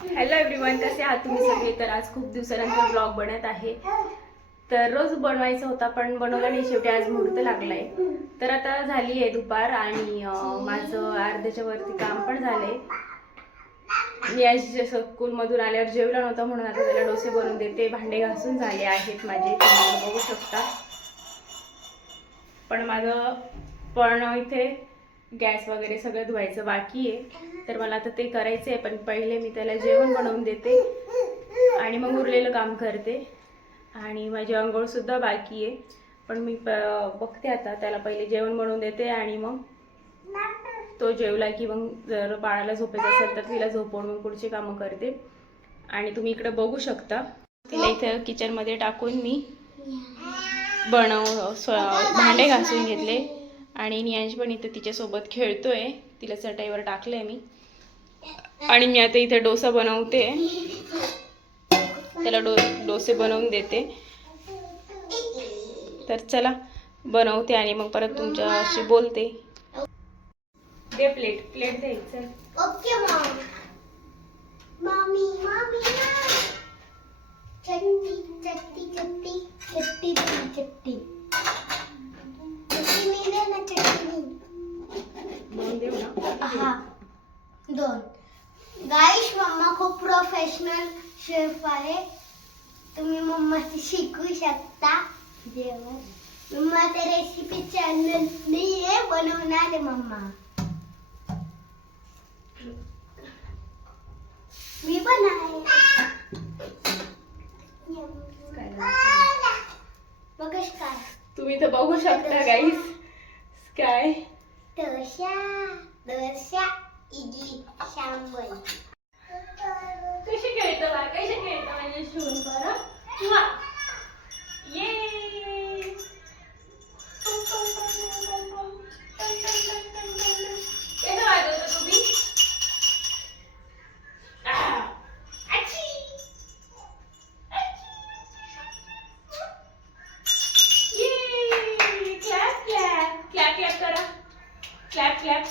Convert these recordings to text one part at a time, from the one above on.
Hello everyone, कसे आहात तुम्ही सगळे? तर आज खूप दिवसानंतर ब्लॉग बनत आहे. तर रोज बनवायचा होता पण बनवला नाही, शेवटी आज मुहूर्त लागलाय. तर आता झाली आहे दुपार आणि माझं अर्ध्याच्या वरती काम पण झालंय. मी आज स्कूलमधून आल्यावर जेवला नव्हता म्हणून आता त्याला डोसे बनवून देते. भांडे घासून झाले आहेत माझे, तुम्ही बघू शकता. पण माझं इथे गॅस वगैरे सगळं धुवायचं बाकी आहे, तर मला आता ते करायचं आहे. पण पहिले मी त्याला जेवण बनवून देते आणि मग उरलेलं काम करते. आणि माझी अंघोळसुद्धा बाकी आहे, पण मी बघते आता. त्याला पहिले जेवण बनवून देते आणि मग तो जेवला की मग जर बाळाला झोपायचं असेल तर तिला झोपवून मग पुढची कामं करते. आणि तुम्ही इकडे बघू शकता, तिला इथं किचनमध्ये टाकून मी भांडे घासून घेतले. आणि नियांश पण इथे तिच्यासोबत खेळतोय, तिला चटाईवर टाकलंय मी. आणि मी आता इथे डोसा बनवते, त्याला डोसे बनवून देते. तर चला बनवते आणि मग परत तुमच्याशी बोलते. दे प्लेट दे. चल. ओके मॉमी मॉमी चट्टी चट्टी चट्टी चट्टी चट्टी चट्टी दे ना, चट्टी दोन देऊ ना? हा, दोन. गाइस, मम्मा खूप प्रोफेशनल शेफ आहे. तुम्ही मम्माची शिकू शकता जेवण. मम्मा ते रेसिपी चॅनल नाही आहे, बनवणार आहे मम्मा. मी बनाए बघश काय तुम्ही तर बघू शकता गाईस. काय डोसा डोसा इडली सांबर. कशी खेळतो बा, कशी खेळतो म्हणजे शिवून बरं. ये कसं वाजवतो तुम्ही? Clap, clap. Clap, clap.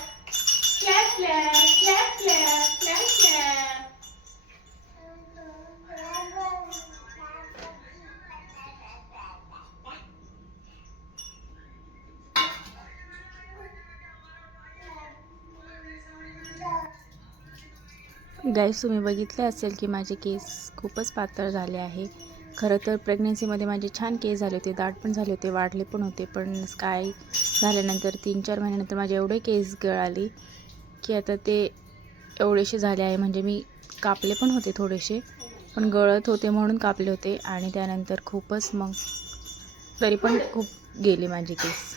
Clap, clap. Clap, clap. गाईस, तुम्ही बघितले असेल की माझे केस खूपच पातळ झाले आहे. खरं तर प्रेग्नेन्सीमध्ये माझे छान केस झाले होते, दाट पण झाले होते, वाढले पण होते. पण काय झाल्यानंतर 3-4 महिन्यानंतर माझे एवढे केस गळाले की आता ते एवढेसे झाले आहे. म्हणजे मी कापले पण होते थोडेसे, पण गळत होते म्हणून कापले होते. आणि त्यानंतर खूपच मग तरी पण खूप गेले माझे केस.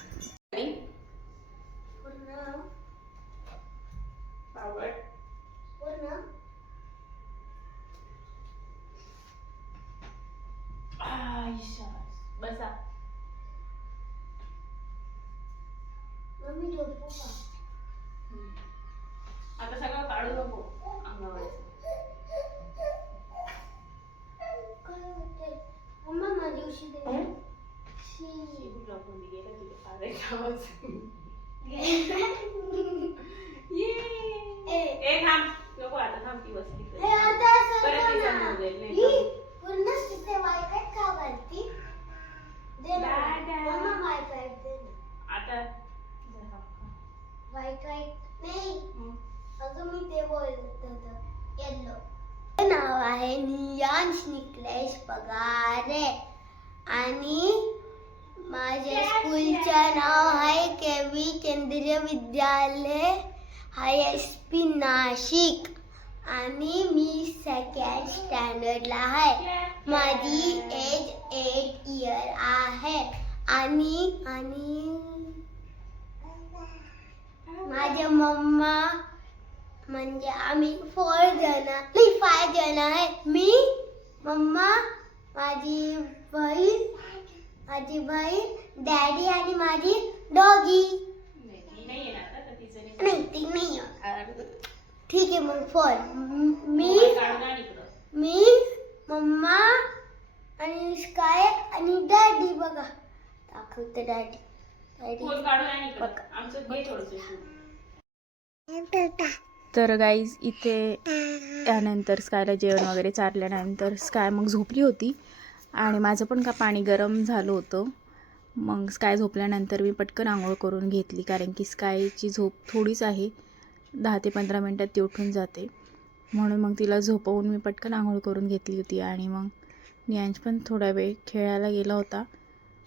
बसा. मम्मी झोपू का? आता सगळं काढू नको अंगावरचं. काय होते मम्मा? माझी उशी दे. शिबू टाकून गेलं तुझ्या पायाचा आवाज. ए थांब, नको आता थांब. ती बसली परत तिचा मोबाईल नाही. पूर्ण तिथे वायफाय का करती? दे ना मम्मा, वायफाय दे ना. आता वायफाय नाही, अगं मी ते बोलत होतं येल्लो. नाव आहे नियांश निकलेश पगारे आणि माझ्या स्कूलचं नाव आहे केवी केंद्रीय विद्यालय ISP नाशिक. आणि मी सेकंड स्टँडर्डला आहे. माझी एज 8 इयर आहे. आणि माझ्या मम्मा म्हणजे आम्ही 5 जण आहे. मी, मम्मा, माझी बहीण, डॅडी आणि माझी डॉगी. नाही ती नाही. ठीक आहे मग 4. मी, मम्मा आणि स्काय आणि डॅडी. बघा दाखवते डॅडी. फोन काढून आणि आमचं घे थोडंसं. तर गाईज इथे त्यानंतर स्कायला जेवण वगैरे चारल्यानंतर स्काय मग झोपली होती आणि माझं पण का पाणी गरम झालं होतं. मग स्काय झोपल्यानंतर मी पटकन आंघोळ करून घेतली, कारण की स्कायची झोप थोडीच आहे, 10 ते 15 मिनटात ती उठून जाते. म्हणून मग तिला झोपवून मी पटकन आंघोळ करून घेतली होती. आणि मग नियांश पण थोडा वेळ खेळायला गेला होता.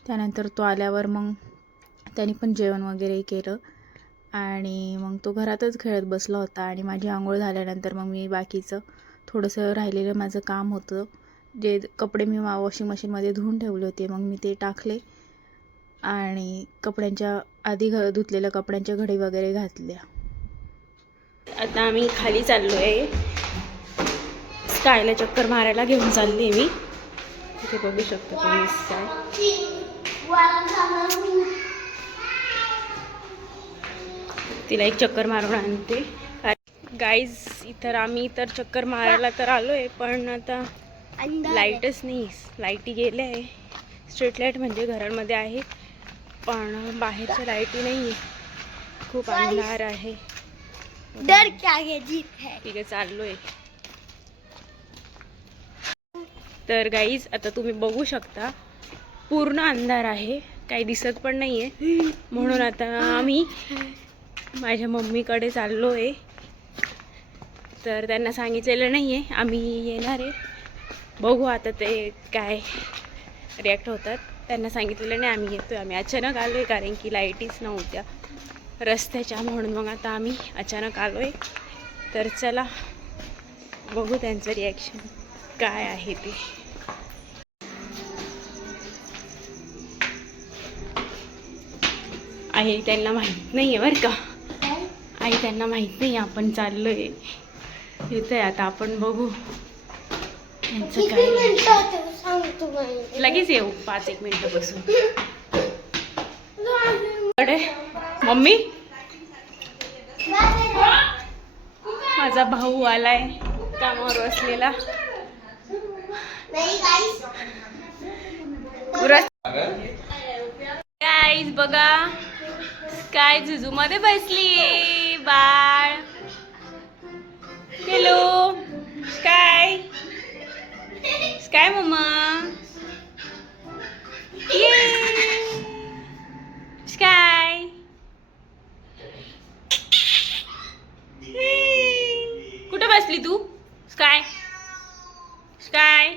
त्यानंतर तो आल्यावर मग त्याने पण जेवण वगैरे केलं आणि मग तो घरातच खेळत बसला होता. आणि माझी आंघोळ झाल्यानंतर मग मी बाकीचं थोडंसं राहिलेलं माझं काम होतं, जे कपडे मी वॉशिंग मशीनमध्ये धुवून ठेवले होते, मग मी ते टाकले आणि कपड्यांच्या आधी धुतलेल्या कपड्यांच्या घडी वगैरे घातल्या. आता आम्ही खाली चाललो आहे, स्कायला चक्कर मारायला घेऊन चालली मी. इथे बघू शकता तुम्ही स्काय. तिला एक चक्कर मारून आणते. गाईज इतर आम्ही तर चक्कर मारायला तर आलो आहे, पण आता लाईटच नाही, लाईटी गेल्या आहे. स्ट्रीट लाईट म्हणजे घरांमध्ये आहे, पण बाहेरच्या लाईटी नाही आहे, खूप अंधार आहे. डर क्या है जीत है. ठीक आहे, चाललो आहे. तर गाईज आता तुम्ही बघू शकता पूर्ण अंधार आहे, काही दिसत पण नाही आहे. म्हणून आता आम्ही माझ्या मम्मीकडे चाललो आहे. तर त्यांना सांगितलेलं नाही आहे आम्ही येणार आहे, बघू आता ते काय रिॲक्ट होतात. त्यांना सांगितलेलं नाही आम्ही येतो आहे, आम्ही अचानक आलो आहे, कारण की लाईटीच नव्हत्या रस्त्याच्या. म्हणून मग आता आम्ही अचानक आलो आहे. तर चला बघू त्यांचं रिॲक्शन काय आहे ते. आई त्यांना माहीत नाही आहे बरं का, आई त्यांना माहीत नाही आपण चाललो आहे इथे. आता आपण बघू त्यांचं काय. लगेच येऊ 5-1 मिनिटं बसून. मम्मी माझा भाऊ आलाय कामावर बसलेला. गाईज बघा स्काय झुजू मध्ये बसली बाळ. Hello Sky, Sky mamma, Sky. कुठं बसली तू स्काय? स्काय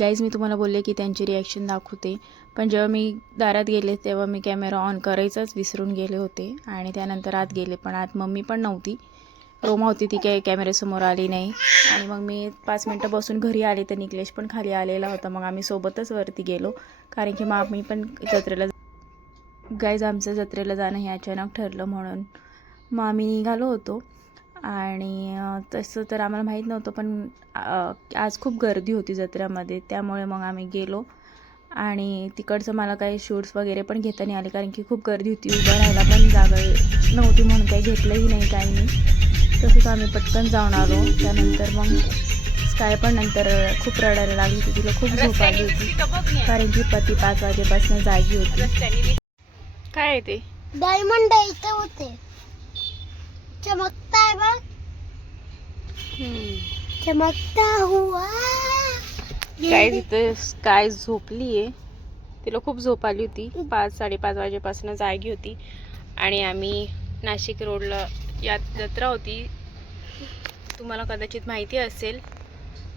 गाईज मी तुम्हाला बोलले की त्यांची रिॲक्शन दाखवते, पण जेव्हा मी दारात गेले तेव्हा मी कॅमेरा ऑन करायचाच विसरून गेले होते. आणि त्यानंतर आत गेले, पण आत मम्मी पण नव्हती, रोमा होती, ती काही कॅमेऱ्यासमोर आली नाही. आणि मग मी 5 मिनटं बसून घरी आले तर निकलेश पण खाली आलेला होता. मग आम्ही सोबतच वरती गेलो, कारण की मग आम्ही पण जत्रेला. गाईज आमचं जत्रेला जाणं हे अचानक ठरलं, म्हणून मग आम्ही निघालो होतो. आणि तसं तर आम्हाला माहीत नव्हतं, पण आज खूप गर्दी होती जत्रेमध्ये, त्यामुळे मग आम्ही गेलो. आणि तिकडचं मला काही शूट्स वगैरे पण घेता नाही आले, कारण की खूप गर्दी होती, उभं राहायला पण जागा नव्हती, म्हणून काही घेतलंही नाही काही नाही. तसंच आम्ही पटकन जाऊन आलो. त्यानंतर मग स्काय पण नंतर खूप रडायला लागली होती, तिला खूप झोप आली होती, कारण की पती 5 वाजेपासून जागी होती. काय आहे ते? डायमंड इथे होते, चमकता है बघ, चमकता हुआ. काय तिथं काय झोपली आहे, तिला खूप झोप आली होती. 5-5:30 वाजेपासून जागी होती. आणि आम्ही नाशिक रोडला जत्रा होती, तुम्हाला कदाचित माहिती असेल,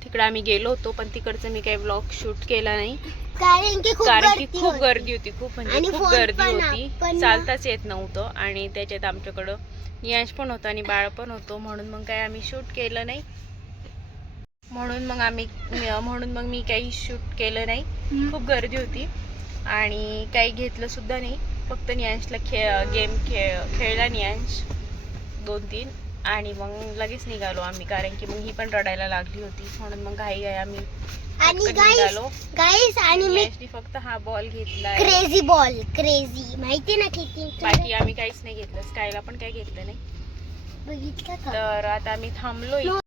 तिकडं आम्ही गेलो होतो. पण तिकडचं मी काही व्लॉग शूट केला नाही, कारण की खूप गर्दी होती. खूप म्हणजे आणि खूप फोन गर्दी पण होती, आपण- चालताच येत नव्हतं. आणि त्याच्यात आमच्याकडं यश पण होतं आणि बाळ पण होतं, म्हणून मग काही आम्ही शूट केलं नाही. म्हणून मग मी काही शूट केलं नाही. खूप गर्दी होती आणि काही घेतलं सुद्धा नाही. फक्त नियांशला गेम खेळला नियांश 2-3 आणि मग लगेच निघालो आम्ही, कारण की मग ही पण रडायला लागली होती. म्हणून मग घाई आम्ही आणि पटकन निघालो. गाईस आणि मी नियांशने फक्त हा बॉल घेतला, क्रेझी बॉल, क्रेझी माहिती ना किती बाकी आम्ही काहीच नाही घेतलं. स्कायला पण काही घेतलं नाही. बघितलं का? तर आता आम्ही थांबलो इथे.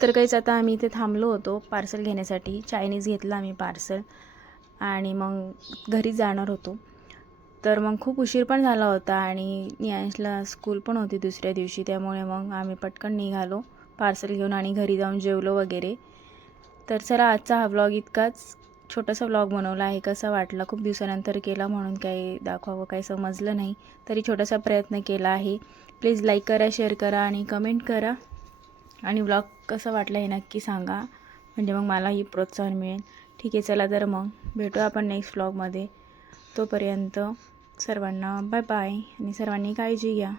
तर काहीच आता आम्ही इथे थांबलो होतो पार्सल घेण्यासाठी. चायनीज घेतलं आम्ही पार्सल आणि मग घरी जाणार होतो. तर मग खूप उशीर पण झाला होता आणि नियांशला स्कूल पण होती दुसऱ्या दिवशी, त्यामुळे मग आम्ही पटकन निघालो पार्सल घेऊन आणि घरी जाऊन जेवलो वगैरे. तर चला, आजचा हा व्लॉग इतकाच छोटासा व्लॉग बनवला आहे. कसा वाटला, खूप दिवसानंतर केला म्हणून काही दाखवावं काही समजलं नाही, तरी छोटासा प्रयत्न केला आहे. प्लीज लाईक करा, शेअर करा आणि कमेंट करा. आणि व्लॉग कसा वाटला हे नक्की सांगा, म्हणजे मग मलाही प्रोत्साहन मिळेल. ठीक आहे, चला तर मग भेटू आपण नेक्स्ट व्लॉगमध्ये. तोपर्यंत सर्वांना बाय बाय आणि सर्वांनी काळजी घ्या.